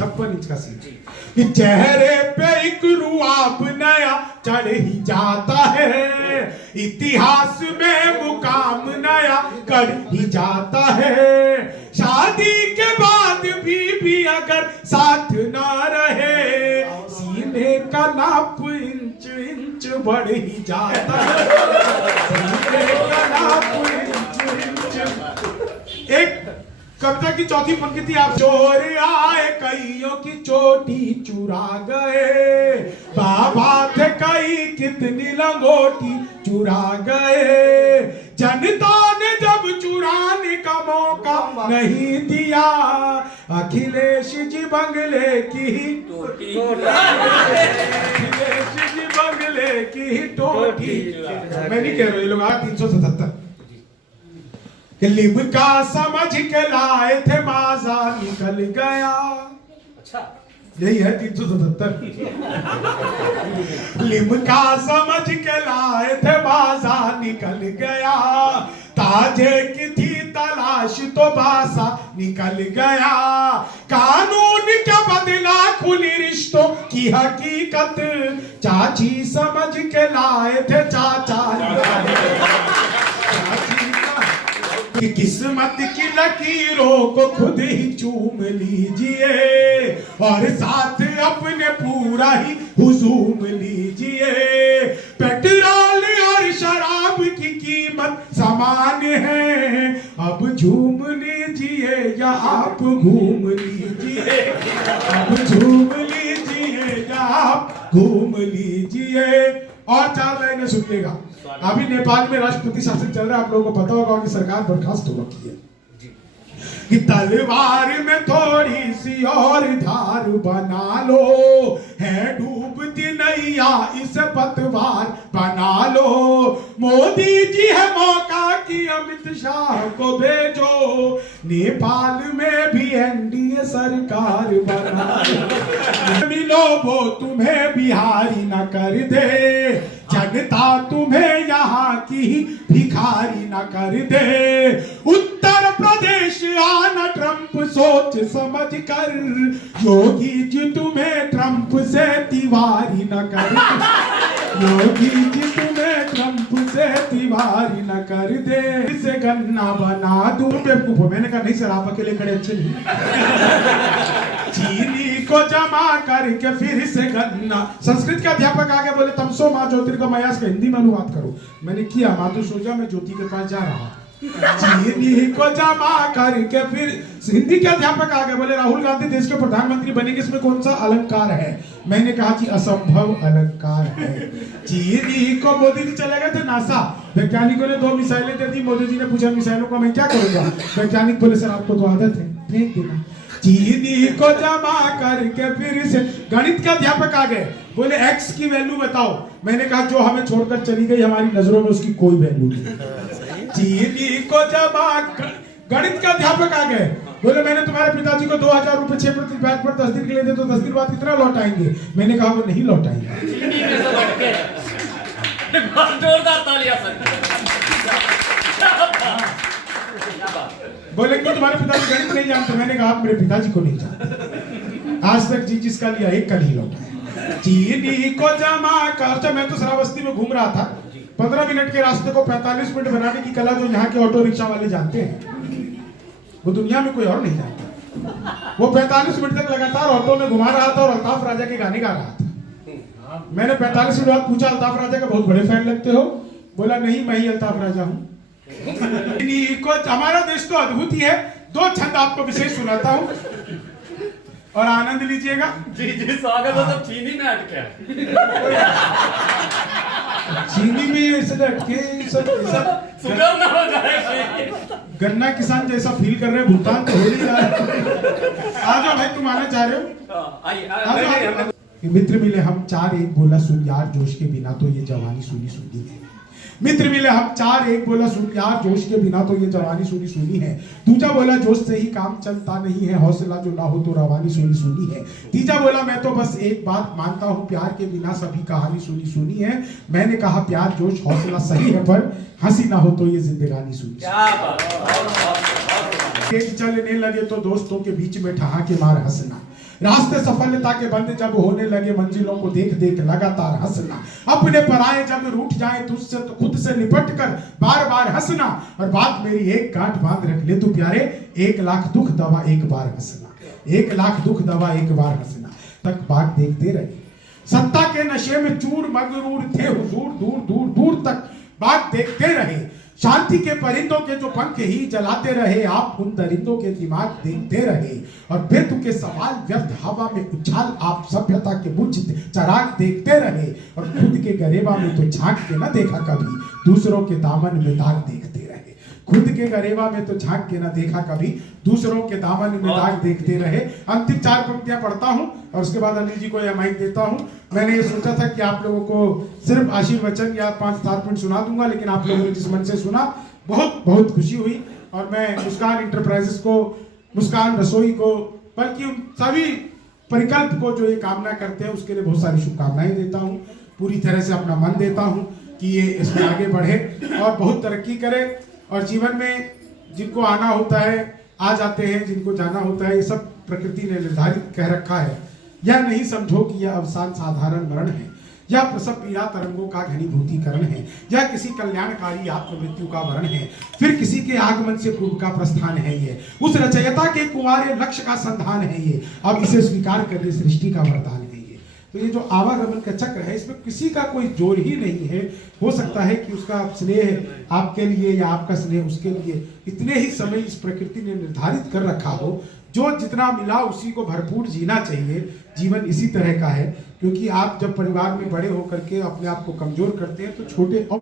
56 inch का seat कि चेहरे पे एक रुआब नया चढ़ ही जाता है, इतिहास में मुकाम नया कर ही जाता है। शादी के बाद भी अगर साथ ना रहे, सीने का नाप इंच इंच बढ़ ही जाता है, सीने का नाप इंच इंच। एक कविता की चौथी पंक्ति आप चोर आए कईयों की चोटी चुरा गए, बाबा थे कई कितनी लंगोटी चुरा गए। जनता ने जब चुराने का मौका नहीं दिया, अखिलेश जी बंगले की अखिलेश जी बंगले की टोटी। मैं नहीं कह रहा, ये लोग आया 377 लिमका समझ के लाए थे माजा निकल गया। अच्छा यही है 377। लिमका समझ के लाए थे माजा निकल गया, ताजे की थी तलाश तो बासा निकल गया। कानून क्या बदला खुली रिश्तों की हकीकत, चाची समझ के लाए थे चाचा कि किस्मत की लकीरों को खुद ही चूम लीजिए और साथ अपने पूरा ही हुजूम लीजिए। पेट्रोल और शराब की कीमत समान है, अब झूम लीजिए या आप घूम लीजिए, अब झूम लीजिए या आप घूम लीजिए। और 4 लाइनें सुनिएगा। अभी नेपाल में राष्ट्रपति शासन चल रहा है, आप लोगों को पता होगा कि सरकार बर्खास्त हो रखी है कि तलवार में थोड़ी सी और धार बना लो, है डूबती नैया इस पतवार बना लो। मोदी जी है मौका कि अमित शाह को भेजो, नेपाल में भी एनडीए सरकार बना लो। मिलो वो तुम्हें बिहारी न कर दे, जनता तुम्हें यहाँ की भिखारी न कर दे। उत्तर प्रदेश आना ट्रंप सोच समझ कर, योगी जी तुम्हें ट्रंप से तिवारी न कर दे, योगी जी तुम्हें ट्रंप से तिवारी न कर दे। इसे गन्ना बना दूं बेवकूफ। मैंने कहा नहीं सर आप अकेले खड़े अच्छे नहीं। चीनी को जमा करके फिर से गन्ना। संस्कृत के अध्यापक आगे बोले तमसो माँ ज्योतिर्गमयास का हिंदी में अनुवाद करो। मैंने किया, मातु सोचा मैं ज्योति के पास जा रहा। चीनी को जमा करके फिर हिंदी के अध्यापक आगे बोले राहुल गांधी देश के प्रधानमंत्री बनेंगे, इसमें कौन सा अलंकार है? मैंने कहा जी असंभव अलंकार है। चीनी को मोदी जी चले गए थे नासा, वैज्ञानिकों ने 2 मिसाइलें दे दी। मोदी जी ने पूछा मिसाइलों का मैं क्या करूंगा? वैज्ञानिक बोले सर आपको तो आदत है, फेंक देना। चीनी को जमा करके फिर से गणित के अध्यापक आ गए, बोले x की वैल्यू बताओ। मैंने कहा जो हमें छोड़कर चली गई हमारी नजरों में उसकी कोई वैल्यू नहीं। चीनी को जमा गणित के अध्यापक आ गए, बोले मैंने तुम्हारे पिताजी को 2000 रुपए 6% ब्याज पर 10 दिन के लिए दे, तो 10 दिन बाद कितना लौटाएंगे? मैंने कहा वो नहीं लौटाएंगे। जोरदार तालियां सर। बोले क्यों तुम्हारे पिताजी गणित नहीं जानते? मैंने कहा आप मेरे पिताजी को नहीं जानते, आज तक जी जिसका लिया एक कल ही लौटा है। चीनी को जमा कर। मैं तो श्रावस्ती में घूम रहा था, 15 मिनट के रास्ते को 45 मिनट बनाने की कला जो यहाँ के ऑटो रिक्शा वाले जानते हैं, वो दुनिया में कोई और नहीं जानता। वो 45 मिनट तक लगातार ऑटो में घुमा रहा था और अल्ताफ राजा के गाने गा रहा था। मैंने 45 मिनट बाद पूछा अल्ताफ राजा का बहुत बड़े फैन लगते हो? बोला नहीं मैं ही अल्ताफ राजा हूँ। हमारा देश तो अद्भुत ही है। 2 छंद आपको विशेष सुनाता हूँ और आनंद लीजिएगा। जी जी स्वागत है। सब चीनी में अटके, चीनी में ऐसे अटके सुगर ना हो जाए। गन्ना किसान जैसा फील कर रहे हैं, भुगतान तो हो नहीं रहा है। आ जाओ भाई, तुम आना चाह रहे हो? मित्र मिले हम 4 एक बोला सुन यार जोश के बिना तो ये जवानी सुनी सुनी है। मित्र मिले हम 4 एक बोला सुन यार जोश के बिना तो ये जवानी सुनी सुनी है। दूजा बोला जोश से ही काम चलता नहीं है, हौसला जो ना हो तो रवानी सुनी सुनी है। तीजा बोला मैं तो बस एक बात मानता हूँ, प्यार के बिना सभी कहानी सुनी सुनी है। मैंने कहा प्यार जोश हौसला सही है, पर हंसी ना हो तो ये जिंदगानी सुनी। चलने लगे तो दोस्तों के बीच में ठहाके मार हंसना, रास्ते सफलता के बंद जब होने लगे, मंजिलों को देख देख लगातार हंसना, अपने पराये जब रूठ जाए तुझसे तो खुद से निपट कर बार बार हंसना, और बात मेरी एक गांठ बांध रख ले तू प्यारे, 1,00,000 दुख दवा एक बार हंसना, 1,00,000 दुख दवा एक बार हंसना। तक बात देखते रहे, सत्ता के नशे में चूर मगरूर थे हुजूर, दूर दूर दूर तक बात देखते रहे, शांति के परिंदों के जो पंख ही जलाते रहे, आप उन दरिंदों के दिमाग देखते रहे, और बेतुके सवाल व्यर्थ हवा में उछाल, आप सभ्यता के बुझ चराग देखते रहे, और खुद के गरेबा में तो झांक के न देखा कभी, दूसरों के दामन में दाग देखते रहे, खुद के गरेबा में तो झांक के न देखा कभी, दूसरों के दामन में दाग देखते रहे। अंतिम 4 पंक्तियां पढ़ता हूं और उसके बाद अनिल जी को यह माइक देता हूं। मैंने ये सोचा था कि आप लोगों को सिर्फ आशीर्वचन या 5-7 मिनट सुना दूंगा, लेकिन आप लोगों ने जिस मन से सुना बहुत बहुत खुशी हुई, और मैं मुस्कान इंटरप्राइजेस को, मुस्कान रसोई को, बल्कि उन सभी परिकल्प को जो ये कामना करते हैं उसके लिए बहुत सारी शुभकामनाएं देता हूं, पूरी तरह से अपना मन देता हूं कि ये इसमें आगे बढ़े और बहुत तरक्की करे, और जीवन में जिनको आना होता है आ जाते हैं, जिनको जाना होता है, ये सब प्रकृति ने निर्धारित कह रखा है। यह नहीं समझो कि यह अवसान साधारण मरण है, यह प्रसव पीड़ा तरंगों का घनीभूतीकरण है, यह किसी कल्याणकारी आत्ममृत्यु का वर्ण है, फिर किसी के आगमन से पूर्व का प्रस्थान है, ये उस रचयिता के कुंवारे लक्ष्य का संधान है, ये अब इसे स्वीकार करने सृष्टि का वरदान है। तो ये जो आवागमन का चक्र है, इसमें किसी का कोई जोर ही नहीं है। हो सकता है कि उसका स्नेह आपके लिए या आपका स्नेह उसके लिए इतने ही समय इस प्रकृति ने निर्धारित कर रखा हो, जो जितना मिला उसी को भरपूर जीना चाहिए। जीवन इसी तरह का है, क्योंकि आप जब परिवार में बड़े होकर के अपने आप को कमजोर करते हैं तो छोटे